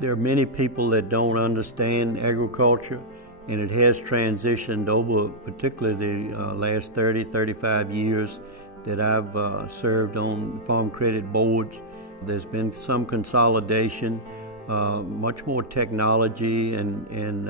There are many people that don't understand agriculture, and it has transitioned over particularly the last 30, 35 years that I've served on farm credit boards. There's been some consolidation, much more technology and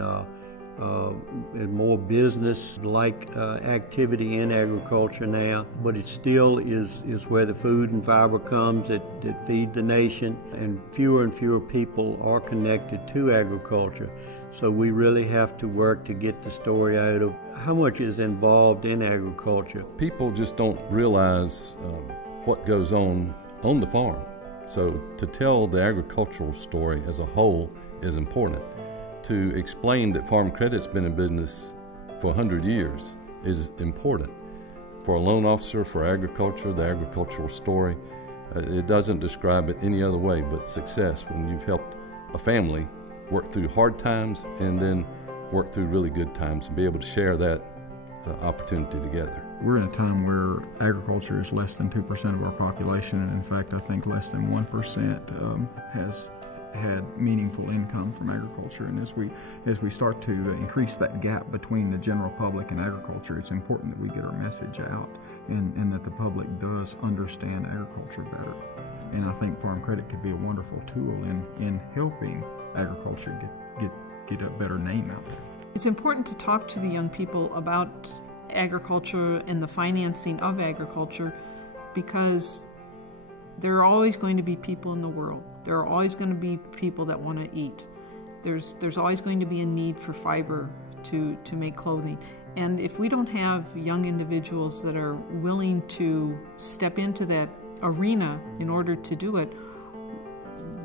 more business-like activity in agriculture now, but it still is where the food and fiber comes that feed the nation, and fewer people are connected to agriculture. So we really have to work to get the story out of how much is involved in agriculture. People just don't realize what goes on the farm. So to tell the agricultural story as a whole is important. To explain that farm credit's been in business for 100 years is important. For a loan officer for agriculture, the agricultural story, it doesn't describe it any other way but success when you've helped a family work through hard times and then work through really good times and be able to share that opportunity together. We're in a time where agriculture is less than 2% of our population, and in fact I think less than 1% has had meaningful income from agriculture. And as we start to increase that gap between the general public and agriculture, it's important that we get our message out and that the public does understand agriculture better. And I think farm credit could be a wonderful tool in helping agriculture get a better name out there. It's important to talk to the young people about agriculture and the financing of agriculture, because there are always going to be people in the world. There are always going to be people that want to eat. There's always going to be a need for fiber to make clothing. And if we don't have young individuals that are willing to step into that arena in order to do it,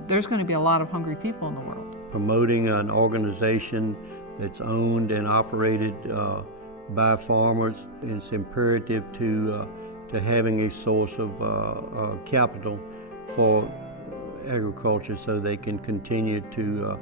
there's going to be a lot of hungry people in the world. Promoting an organization that's owned and operated by farmers, it's imperative to having a source of capital for agriculture so they can continue to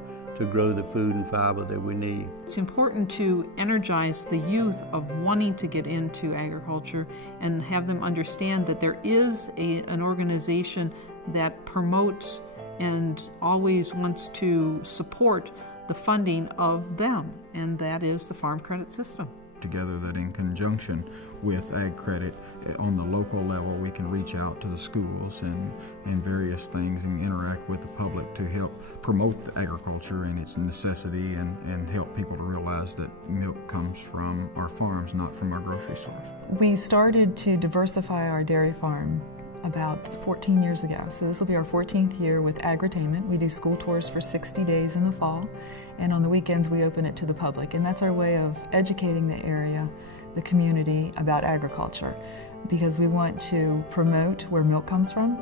grow the food and fiber that we need. It's important to energize the youth of wanting to get into agriculture and have them understand that there is an organization that promotes and always wants to support the funding of them, and that is the farm credit system. Together that in conjunction with Ag Credit on the local level we can reach out to the schools and various things and interact with the public to help promote the agriculture and its necessity and help people to realize that milk comes from our farms, not from our grocery stores. We started to diversify our dairy farm about 14 years ago. So this will be our 14th year with Agritainment. We do school tours for 60 days in the fall, and on the weekends we open it to the public. And that's our way of educating the area, the community, about agriculture, because we want to promote where milk comes from,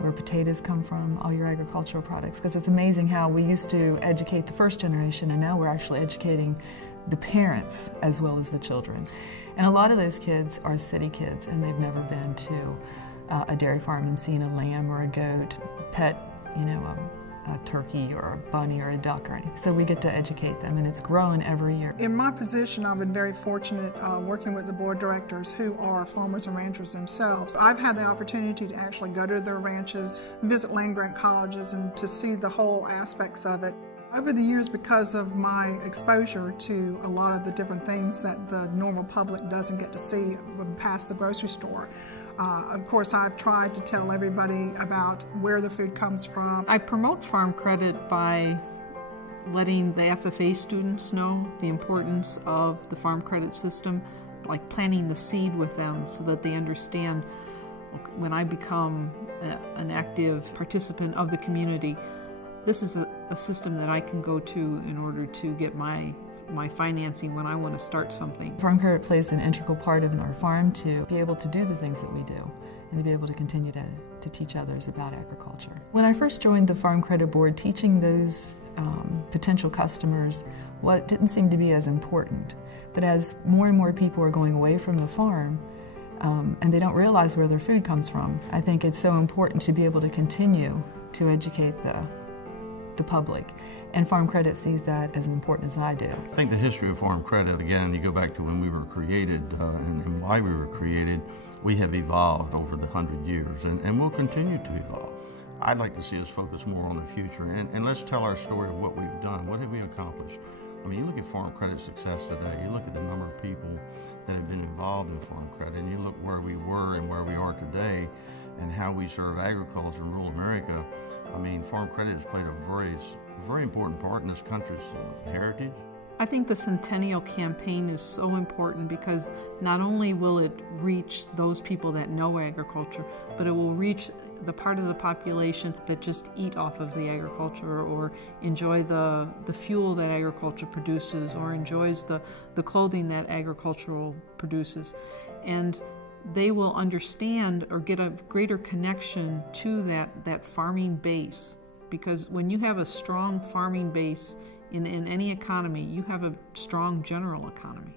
where potatoes come from, all your agricultural products. Because it's amazing how we used to educate the first generation, and now we're actually educating the parents as well as the children. And a lot of those kids are city kids, and they've never been to a dairy farm and seen a lamb or a goat, pet, a turkey or a bunny or a duck or anything. So we get to educate them, and it's growing every year. In my position, I've been very fortunate working with the board directors who are farmers and ranchers themselves. I've had the opportunity to actually go to their ranches, visit land-grant colleges, and to see the whole aspects of it. Over the years, because of my exposure to a lot of the different things that the normal public doesn't get to see past the grocery store, of course, I've tried to tell everybody about where the food comes from. I promote farm credit by letting the FFA students know the importance of the farm credit system, like planting the seed with them so that they understand when I become an active participant of the community, this is a system that I can go to in order to get my financing when I want to start something. Farm credit plays an integral part of our farm to be able to do the things that we do and to be able to continue to teach others about agriculture. When I first joined the Farm Credit Board, teaching those potential customers what didn't seem to be as important. But as more and more people are going away from the farm and they don't realize where their food comes from, I think it's so important to be able to continue to educate the public. And farm credit sees that as important as I do. I think the history of farm credit, again, you go back to when we were created and why we were created, we have evolved over the 100 years and we'll continue to evolve. I'd like to see us focus more on the future, and let's tell our story of what we've done. What have we accomplished? I mean, you look at farm credit success today, you look at the number of people that have been involved in farm credit, and you look where we were and where we are today, and how we serve agriculture in rural America. I mean, farm credit has played a very important part in this country's heritage. I think the Centennial Campaign is so important because not only will it reach those people that know agriculture, but it will reach the part of the population that just eat off of the agriculture or enjoy the fuel that agriculture produces or enjoys the clothing that agricultural produces. And they will understand or get a greater connection to that farming base, because when you have a strong farming base in any economy, you have a strong general economy.